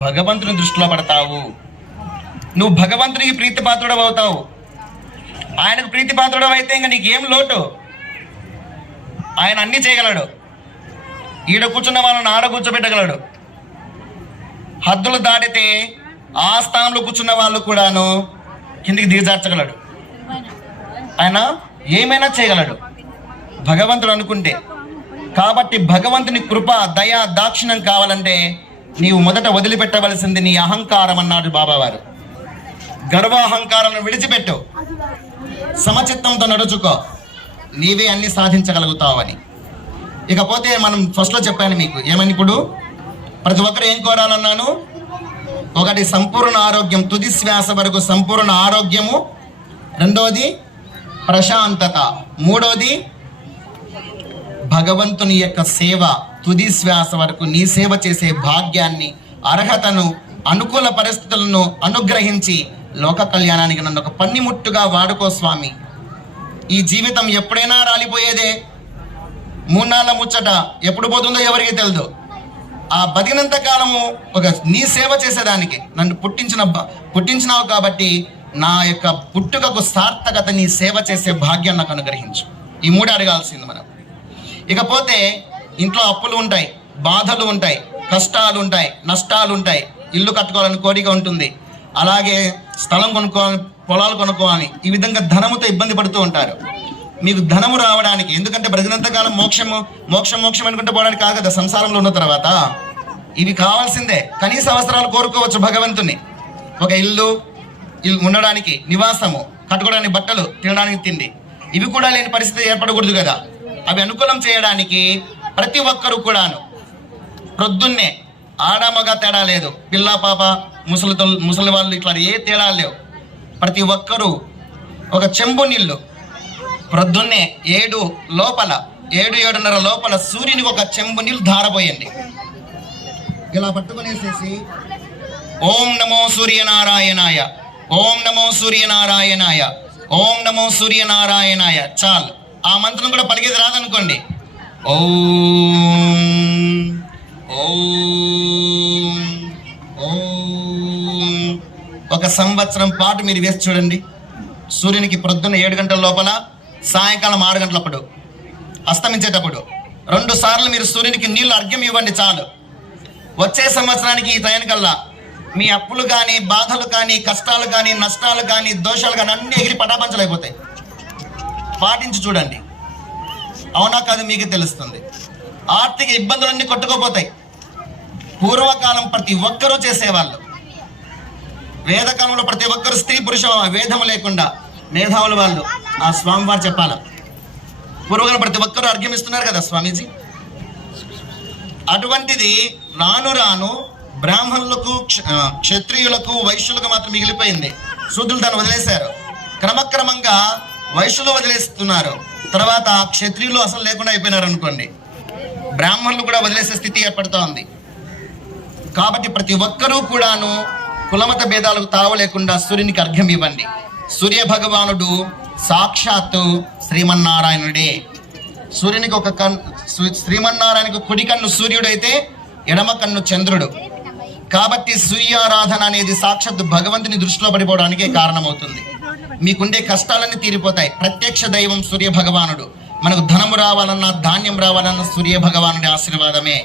భగవంతుని దృష్టిలో పడతావు. నువ్వు భగవంతునికి ప్రీతిపాత్రుడు అవుతావు. ఆయనకు ప్రీతిపాత్రుడు అయితే ఇంకా నీకేం లోటు. ఆయన అన్నీ చేయగలడు. ఈడ కూర్చున్న వాళ్ళని ఆడ కూర్చోబెట్టగలడు. హద్దులు దాటితే ఆ స్థానంలో కూర్చున్న వాళ్ళు కూడాను కిందికి దిగజార్చగలడు. ఆయన ఏమైనా చేయగలడు భగవంతుడు అనుకుంటే. కాబట్టి భగవంతుని కృప, దయ, దాక్షిణ్యం కావాలంటే నీవు మొదట వదిలిపెట్టవలసింది నీ అహంకారం అన్నాడు బాబావారు. గర్వాహంకారాన్ని విడిచిపెట్టు, సమచిత్తంతో నడుచుకో, నీవే అన్ని సాధించగలుగుతావని. ఇకపోతే మనం ఫస్ట్లో చెప్పాను మీకు ఏమని, ఇప్పుడు ప్రతి ఒక్కరు ఏం కోరాలన్నాను? ఒకటి సంపూర్ణ ఆరోగ్యం, తుది శ్వాస వరకు సంపూర్ణ ఆరోగ్యము. రెండవది ప్రశాంతత. మూడవది భగవంతుని యొక్క సేవ, తుది శ్వాస వరకు నీ సేవ చేసే భాగ్యాన్ని, అర్హతను, అనుకూల పరిస్థితులను అనుగ్రహించి లోక కళ్యాణానికి నన్ను ఒక పన్నిముట్టుగా వాడుకో స్వామి. ఈ జీవితం ఎప్పుడైనా రాలిపోయేదే. మూన్నాళ్ళ ముచ్చట ఎప్పుడు పోతుందో ఎవరికి తెలియదు. ఆ బతికినంత కాలము ఒక నీ సేవ చేసేదానికి నన్ను పుట్టించినావు కాబట్టి నా యొక్క పుట్టుకకు సార్థకత, నీ సేవ చేసే భాగ్యం నాకు అనుగ్రహించు. ఈ మూడు అడగాల్సింది మనం. ఇకపోతే ఇంట్లో అప్పులు ఉంటాయి, బాధలు ఉంటాయి, కష్టాలు ఉంటాయి, నష్టాలు ఉంటాయి. ఇల్లు కట్టుకోవాలని కోరిక ఉంటుంది, అలాగే స్థలం కొనుక్కోవాలని, పొలాలు కొనుక్కోవాలని, ఈ విధంగా ధనముతో ఇబ్బంది పడుతూ ఉంటారు. మీకు ధనము రావడానికి, ఎందుకంటే బ్రతికినంతకాలం మోక్షం అనుకుంటూ పోవడానికి కాదు కదా. సంసారంలో ఉన్న తర్వాత ఇవి కావాల్సిందే. కనీస అవసరాలు కోరుకోవచ్చు భగవంతుని. ఒక ఇల్లు ఉండడానికి, నివాసము, కట్టుకోవడానికి బట్టలు, తినడానికి తిండి, ఇవి కూడా లేని పరిస్థితి ఏర్పడకూడదు కదా. అవి అనుకూలం చేయడానికి ప్రతి ఒక్కరు కూడాను ప్రొద్దున్నే, ఆడమగ తేడా లేదు, పిల్ల పాప, ముసలి వాళ్ళు, ఇట్లా ఏ తేడా లేవు. ప్రతి ఒక్కరూ ఒక చెంబు నీళ్ళు ప్రొద్దున్నే 7:30 లోపల సూర్యునికి ఒక చెంబు నీళ్ళు ధారపోయండి. ఇలా పట్టుకునేసేసి ఓం నమో సూర్యనారాయణాయ, ఓం నమో సూర్యనారాయణాయ, ఓం నమో సూర్యనారాయణాయ చాలు. ఆ మంత్రం కూడా పలికేది రాదనుకోండి. ఓం ఓం ఓం ఒక సంవత్సరం పాటు మీరు వేసి చూడండి. సూర్యునికి ప్రొద్దున 7 గంటల లోపల, సాయంకాలం 6 గంటలప్పుడు, అస్తమించేటప్పుడు 2 సార్లు మీరు సూర్యునికి నీళ్ళు అర్ఘ్యం ఇవ్వండి చాలు. వచ్చే సంవత్సరానికి ఈ టైంకల్లా మీ అప్పులు కానీ, బాధలు కానీ, కష్టాలు కానీ, నష్టాలు కానీ, దోషాలు కానీ అన్నీ ఎగిరి పటాపంచలైపోతాయి. పాటించి చూడండి, అవునా కాదు మీకు తెలుస్తుంది. ఆర్థిక ఇబ్బందులన్నీ కొట్టుకోపోతాయి. పూర్వకాలం ప్రతి ఒక్కరూ చేసేవాళ్ళు. వేదకాలంలో ప్రతి ఒక్కరు స్త్రీ పురుష వేదము లేకుండా మేధావులు వాళ్ళు ఆ స్వామివారు చెప్పాల. పూర్వకాలం ప్రతి ఒక్కరూ అర్ఘ్యమిస్తున్నారు కదా స్వామీజీ. అటువంటిది రాను రాను బ్రాహ్మణులకు, క్షత్రియులకు, వైశ్యులకు మాత్రం మిగిలిపోయింది. శూద్రులు దాన్ని వదిలేశారు. క్రమక్రమంగా వైశ్యులు వదిలేస్తున్నారు. తర్వాత క్షత్రియులు అసలు లేకుండా అయిపోయినారు అనుకోండి. బ్రాహ్మణులు కూడా వదిలేసే స్థితి ఏర్పడుతూ ఉంది. కాబట్టి ప్రతి ఒక్కరూ కూడాను కులమత భేదాలకు తావు లేకుండా సూర్యునికి అర్ఘ్యం ఇవ్వండి. సూర్య భగవానుడు సాక్షాత్తు శ్రీమన్నారాయణుడే. సూర్యునికి శ్రీమన్నారాయణకు కుడి కన్ను సూర్యుడైతే ఎడమ కన్ను చంద్రుడు. కాబట్టి సూర్యారాధన అనేది సాక్షాత్తు భగవంతుని దృష్టిలో పడిపోవడానికే కారణమవుతుంది. మీకుండే కష్టాలన్నీ తీరిపోతాయి. ప్రత్యక్ష దైవం సూర్య భగవానుడు. మనకు ధనము రావాలన్నా, ధాన్యం రావాలన్నా సూర్య భగవానుడి ఆశీర్వాదమే.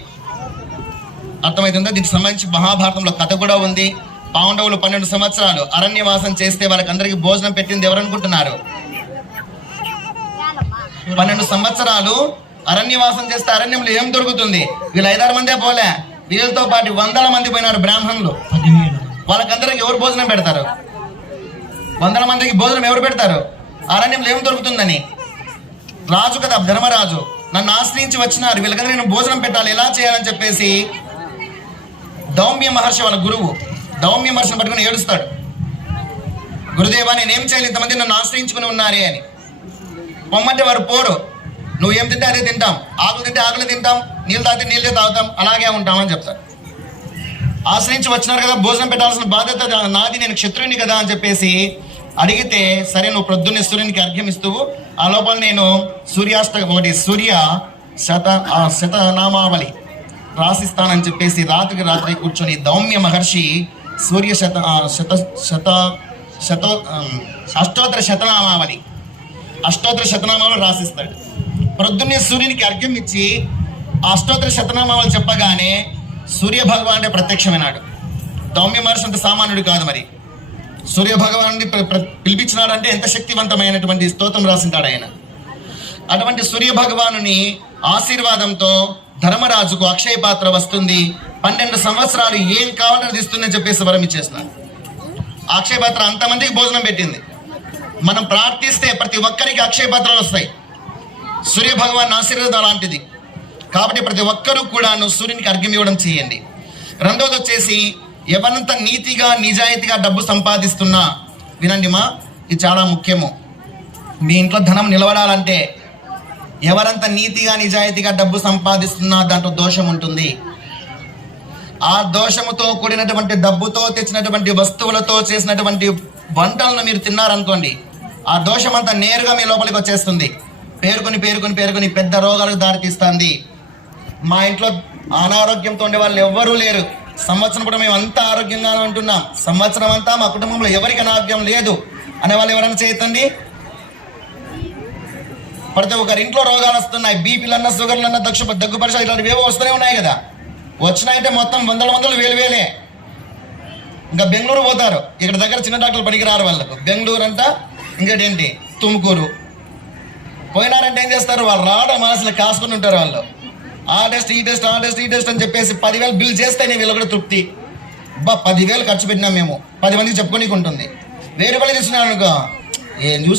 అర్థమవుతుందా? దీనికి సంబంధించి మహాభారతంలో కథ కూడా ఉంది. పాండవులు 12 సంవత్సరాలు అరణ్యవాసం చేస్తే వాళ్ళకి అందరికీ భోజనం పెట్టింది ఎవరనుకుంటున్నారు? 12 సంవత్సరాలు అరణ్యవాసం చేస్తే అరణ్యంలో ఏం దొరుకుతుంది? వీళ్ళు 5-6 మందే పోలే, వీళ్ళతో పాటు 100 మంది పోయినారు బ్రాహ్మణులు. వాళ్ళకందరికి ఎవరు భోజనం పెడతారు? 100 మందికి భోజనం ఎవరు పెడతారు? అరణ్యంలో ఏం దొరుకుతుందని. రాజు కదా ధర్మరాజు, నన్ను ఆశ్రయించి వచ్చినారు, వీళ్ళకందరూ నేను భోజనం పెట్టాలి, ఎలా చేయాలని చెప్పేసి దౌమ్య మహర్షి వాళ్ళ గురువు దౌమ్య మహర్షిని పట్టుకుని ఏడుస్తాడు. గురుదేవా, నేనేం చేయాలి, ఇంతమంది నన్ను ఆశ్రయించుకుని ఉన్నారే అని. పొమ్మంటే వారు పోరు. నువ్వు ఏం తింటే అదే తింటాం, ఆకులు తింటే ఆకులు తింటాం, నీళ్ళు తాగితే నీళ్ళే తాగుతాం, అలాగే ఉంటామని చెప్తారు. ఆశ్రయించి వచ్చినారు కదా, భోజనం పెట్టాల్సిన బాధ్యత నాది, నేను క్షత్రుని కదా అని చెప్పేసి అడిగితే, సరే నువ్వు ప్రొద్దున్నే సూర్యునికి అర్ఘ్యం ఇస్తువు, ఆ లోపల నేను సూర్య శతనామావళి రాసిస్తానని చెప్పేసి రాత్రికి రాత్రి కూర్చొని దౌమ్య మహర్షి సూర్య అష్టోత్తర శతనామావళి రాసిస్తాడు. ప్రొద్దున్నే సూర్యునికి అర్ఘ్యం ఇచ్చి అష్టోత్తర శతనామావళి చెప్పగానే సూర్య భగవానుడే ప్రత్యక్షమైనాడు. దౌమ్య మహర్షి అంత సామాన్యుడు కాదు. మరి సూర్య భగవానుడిని పిలిపించినాడంటే ఎంత శక్తివంతమైనటువంటి స్తోత్రం రాసింటాడు ఆయన. అటువంటి సూర్య భగవానుని ఆశీర్వాదంతో ధర్మరాజుకు అక్షయ పాత్ర వస్తుంది. 12 సంవత్సరాలు ఏం కావాలని ఇస్తుందని చెప్పేసి వరం ఇచ్చేస్తున్నాడు. అక్షయ పాత్ర అంతమందికి భోజనం పెట్టింది. మనం ప్రార్థిస్తే ప్రతి ఒక్కరికి అక్షయ పాత్రలు వస్తాయి. సూర్య భగవాన్ ఆశీర్వాదం అలాంటిది. కాబట్టి ప్రతి ఒక్కరూ కూడా సూర్యునికి అర్ఘ్యం ఇవ్వడం చేయండి. రెండోది వచ్చేసి ఎవరంత నీతిగా నిజాయితీగా డబ్బు సంపాదిస్తున్నా వినండి మా, ఇది చాలా ముఖ్యము. మీ ఇంట్లో ధనం నిలబడాలంటే ఎవరంత నీతిగా నిజాయితీగా డబ్బు సంపాదిస్తున్నా దాంట్లో దోషం ఉంటుంది. ఆ దోషముతో కూడినటువంటి డబ్బుతో తెచ్చినటువంటి వస్తువులతో చేసినటువంటి వంటలను మీరు తిన్నారనుకోండి, ఆ దోషం అంతా నేరుగా మీ లోపలికి వచ్చేస్తుంది. పేరుకొని పెద్ద రోగాలకు దారితీస్తుంది. మా ఇంట్లో అనారోగ్యంతో ఉండే వాళ్ళు ఎవ్వరూ లేరు. సంవత్సరం కూడా మేము అంతా ఆరోగ్యంగానే ఉంటున్నాం. సంవత్సరం అంతా మా కుటుంబంలో ఎవరికి అనారోగ్యం లేదు అనే వాళ్ళు ఎవరైనా చేయతండి. ప్రతి ఒక్కరి ఇంట్లో రోగాలు వస్తున్నాయి. బీపీలన్నా, షుగర్లన్నా, దగ్గు పరిష ఇలాంటివి ఏవో వస్తూనే ఉన్నాయి కదా. వచ్చినాయంటే మొత్తం వందలు వేలే. ఇంకా బెంగళూరు పోతారు. ఇక్కడ దగ్గర చిన్న డాక్టర్లు పనికిరారు వాళ్ళకు. బెంగళూరు అంట, ఇంకేంటి తుమ్కూరు పోయినారంటే ఏం చేస్తారు, వాళ్ళు రావడం మనసులో కాసుకొని ఉంటారు. వాళ్ళు ఆ టెస్ట్ ఈ టెస్ట్ అని చెప్పేసి 10,000 బిల్ చేస్తేనే వీళ్ళు కూడా తృప్తి. 10,000 ఖర్చు పెట్టినాం మేము, 10 మందికి చెప్పుకోనికి ఉంటుంది. 1,000 రూపాయలు తీసుకున్నాను అనుకో, ఏం చూసి